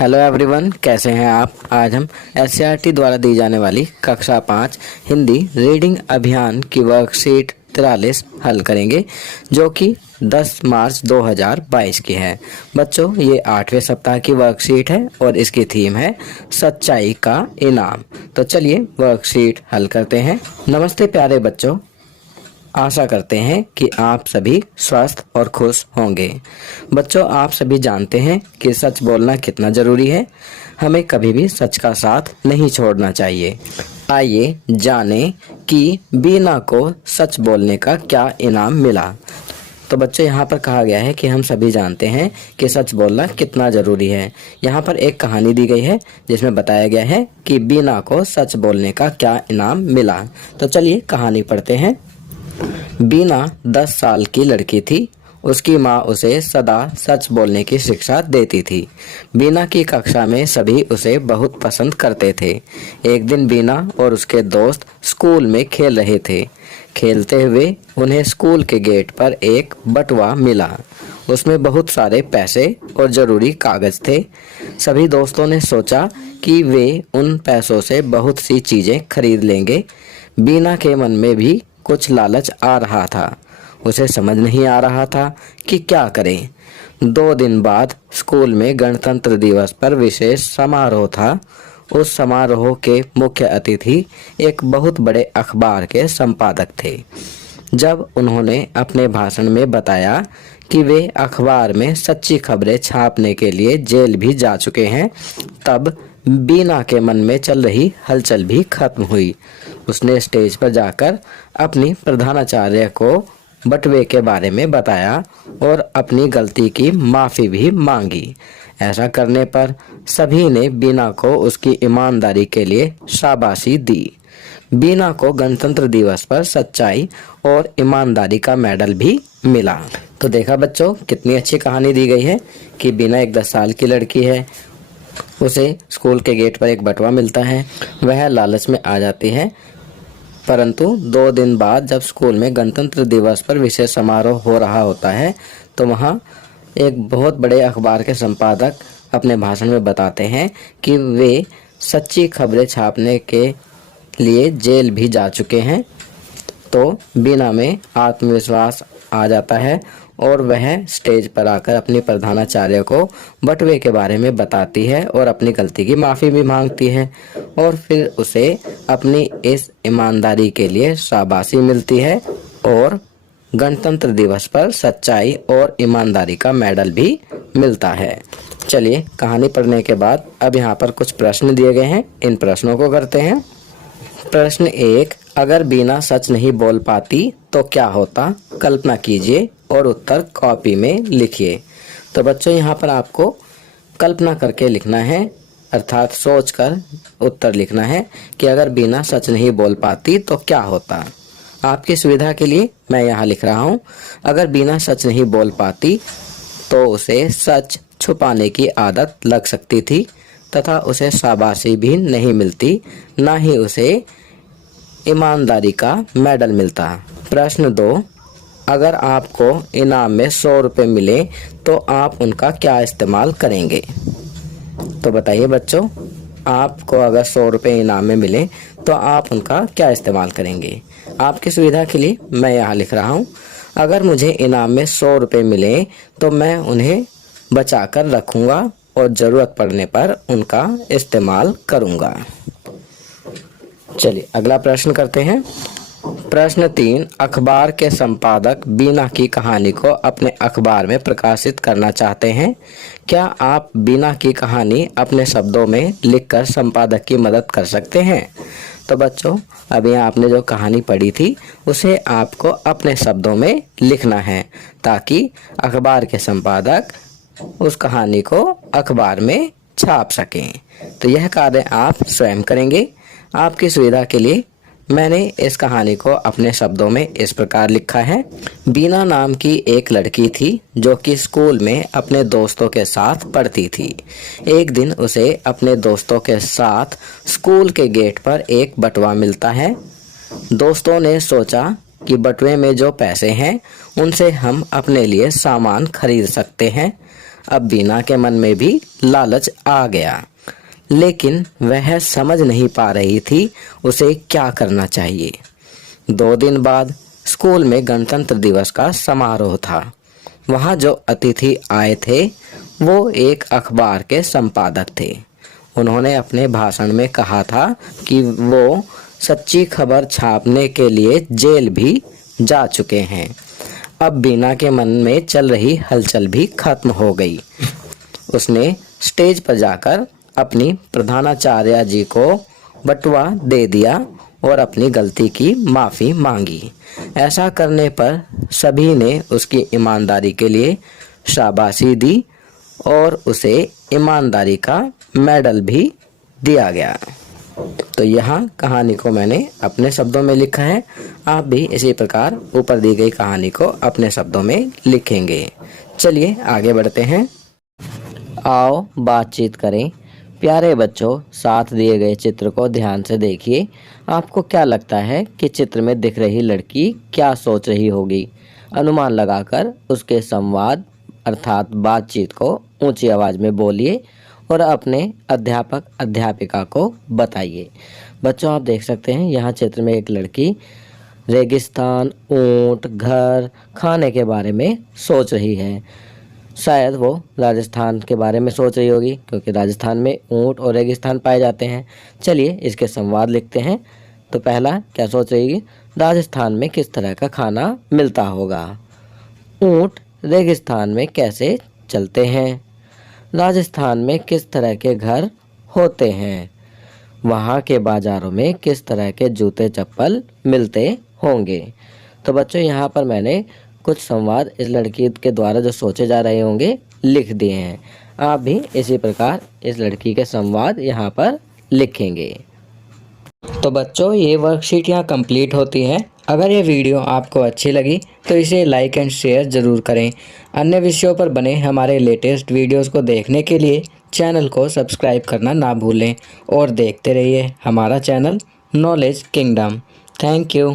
Hello everyone, कैसे हैं आप। आज हम एससीईआरटी द्वारा दी जाने वाली कक्षा 5 हिंदी रीडिंग अभियान की वर्कशीट 43 हल करेंगे, जो कि 10 मार्च 2022 की है। बच्चों, ये 8वें सप्ताह की वर्कशीट है और इसकी थीम है सच्चाई का इनाम। तो चलिए वर्कशीट हल करते हैं। नमस्ते प्यारे बच्चों, आशा करते हैं कि आप सभी स्वस्थ और खुश होंगे। बच्चों, आप सभी जानते हैं कि सच बोलना कितना ज़रूरी है। हमें कभी भी सच का साथ नहीं छोड़ना चाहिए। आइए जानें कि बीना को सच बोलने का क्या इनाम मिला। तो बच्चों, यहाँ पर कहा गया है कि हम सभी जानते हैं कि सच बोलना कितना ज़रूरी है। यहाँ पर एक कहानी दी गई है जिसमें बताया गया है कि बीना को सच बोलने का क्या इनाम मिला। तो चलिए कहानी पढ़ते हैं। बीना 10 साल की लड़की थी। उसकी माँ उसे सदा सच बोलने की शिक्षा देती थी। बीना की कक्षा में सभी उसे बहुत पसंद करते थे। एक दिन बीना और उसके दोस्त स्कूल में खेल रहे थे। खेलते हुए उन्हें स्कूल के गेट पर एक बटुआ मिला। उसमें बहुत सारे पैसे और ज़रूरी कागज़ थे। सभी दोस्तों ने सोचा कि वे उन पैसों से बहुत सी चीज़ें खरीद लेंगे। बीना के मन में भी कुछ लालच आ रहा था। उसे समझ नहीं आ रहा था कि क्या करें। 2 दिन बाद स्कूल में गणतंत्र दिवस पर विशेष समारोह था। उस समारोह के मुख्य अतिथि एक बहुत बड़े अखबार के संपादक थे। जब उन्होंने अपने भाषण में बताया कि वे अखबार में सच्ची खबरें छापने के लिए जेल भी जा चुके हैं, तब बीना के मन में चल रही हलचल भी खत्म हुई। उसने स्टेज पर जाकर अपनी प्रधानाचार्य को बटुए के बारे में बताया और अपनी गलती की माफ़ी भी मांगी। ऐसा करने पर सभी ने बीना को उसकी ईमानदारी के लिए शाबाशी दी। बीना को गणतंत्र दिवस पर सच्चाई और ईमानदारी का मेडल भी मिला। तो देखा बच्चों, कितनी अच्छी कहानी दी गई है कि बीना एक 10 साल की लड़की है। उसे स्कूल के गेट पर एक बटुआ मिलता है। वह लालच में आ जाती है, परंतु 2 दिन बाद जब स्कूल में गणतंत्र दिवस पर विशेष समारोह हो रहा होता है, तो वहाँ एक बहुत बड़े अखबार के संपादक अपने भाषण में बताते हैं कि वे सच्ची खबरें छापने के लिए जेल भी जा चुके हैं। तो बीना में आत्मविश्वास आ जाता है और वह स्टेज पर आकर अपनी प्रधानाचार्य को बटुए के बारे में बताती है और अपनी गलती की माफ़ी भी मांगती है। और फिर उसे अपनी इस ईमानदारी के लिए शाबाशी मिलती है और गणतंत्र दिवस पर सच्चाई और ईमानदारी का मेडल भी मिलता है। चलिए कहानी पढ़ने के बाद अब यहाँ पर कुछ प्रश्न दिए गए हैं, इन प्रश्नों को करते हैं। प्रश्न 1, अगर बीना सच नहीं बोल पाती तो क्या होता? कल्पना कीजिए और उत्तर कॉपी में लिखिए। तो बच्चों, यहाँ पर आपको कल्पना करके लिखना है, अर्थात सोचकर उत्तर लिखना है कि अगर बीना सच नहीं बोल पाती तो क्या होता। आपकी सुविधा के लिए मैं यहाँ लिख रहा हूँ, अगर बीना सच नहीं बोल पाती तो उसे सच छुपाने की आदत लग सकती थी तथा उसे शाबाशी भी नहीं मिलती, ना ही उसे ईमानदारी का मेडल मिलता। प्रश्न 2, अगर आपको इनाम में 100 रुपये मिले तो आप उनका क्या इस्तेमाल करेंगे? तो बताइए बच्चों, आपको अगर 100 रुपये इनाम में मिले तो आप उनका क्या इस्तेमाल करेंगे? आपकी सुविधा के लिए मैं यहाँ लिख रहा हूँ, अगर मुझे इनाम में 100 रुपये मिले तो मैं उन्हें बचा कर रखूँगा और ज़रूरत पड़ने पर उनका इस्तेमाल करूँगा। चलिए अगला प्रश्न करते हैं। प्रश्न 3, अखबार के संपादक बीना की कहानी को अपने अखबार में प्रकाशित करना चाहते हैं। क्या आप बीना की कहानी अपने शब्दों में लिखकर संपादक की मदद कर सकते हैं? तो बच्चों, अभी आपने जो कहानी पढ़ी थी उसे आपको अपने शब्दों में लिखना है ताकि अखबार के संपादक उस कहानी को अखबार में छाप सकें। तो यह कार्य आप स्वयं करेंगे। आपकी सुविधा के लिए मैंने इस कहानी को अपने शब्दों में इस प्रकार लिखा है। बीना नाम की एक लड़की थी जो कि स्कूल में अपने दोस्तों के साथ पढ़ती थी। एक दिन उसे अपने दोस्तों के साथ स्कूल के गेट पर एक बटुआ मिलता है। दोस्तों ने सोचा कि बटुए में जो पैसे हैं उनसे हम अपने लिए सामान खरीद सकते हैं। अब बीना के मन में भी लालच आ गया, लेकिन वह समझ नहीं पा रही थी उसे क्या करना चाहिए। 2 दिन बाद स्कूल में गणतंत्र दिवस का समारोह था। वहाँ जो अतिथि आए थे वो एक अखबार के संपादक थे। उन्होंने अपने भाषण में कहा था कि वो सच्ची खबर छापने के लिए जेल भी जा चुके हैं। अब बीना के मन में चल रही हलचल भी खत्म हो गई। उसने स्टेज पर जाकर अपनी प्रधानाचार्य जी को बटुआ दे दिया और अपनी गलती की माफ़ी मांगी। ऐसा करने पर सभी ने उसकी ईमानदारी के लिए शाबाशी दी और उसे ईमानदारी का मेडल भी दिया गया। तो यहाँ कहानी को मैंने अपने शब्दों में लिखा है। आप भी इसी प्रकार ऊपर दी गई कहानी को अपने शब्दों में लिखेंगे। चलिए आगे बढ़ते हैं। आओ बातचीत करें। प्यारे बच्चों, साथ दिए गए चित्र को ध्यान से देखिए। आपको क्या लगता है कि चित्र में दिख रही लड़की क्या सोच रही होगी? अनुमान लगाकर उसके संवाद अर्थात बातचीत को ऊंची आवाज़ में बोलिए और अपने अध्यापक अध्यापिका को बताइए। बच्चों, आप देख सकते हैं यहाँ चित्र में एक लड़की रेगिस्तान, ऊंट, घर, खाने के बारे में सोच रही है। शायद वो राजस्थान के बारे में सोच रही होगी, क्योंकि राजस्थान में ऊंट और रेगिस्तान पाए जाते हैं। चलिए इसके संवाद लिखते हैं। तो पहला क्या सोच रही है? राजस्थान में किस तरह का खाना मिलता होगा? ऊंट रेगिस्तान में कैसे चलते हैं? राजस्थान में किस तरह के घर होते हैं? वहाँ के बाज़ारों में किस तरह के जूते चप्पल मिलते होंगे? तो बच्चों, यहाँ पर मैंने कुछ संवाद इस लड़की के द्वारा जो सोचे जा रहे होंगे लिख दिए हैं। आप भी इसी प्रकार इस लड़की के संवाद यहाँ पर लिखेंगे। तो बच्चों, ये वर्कशीट यहाँ कंप्लीट होती है। अगर ये वीडियो आपको अच्छी लगी तो इसे लाइक एंड शेयर ज़रूर करें। अन्य विषयों पर बने हमारे लेटेस्ट वीडियोस को देखने के लिए चैनल को सब्सक्राइब करना ना भूलें और देखते रहिए हमारा channel knowledge kingdom. Thank you.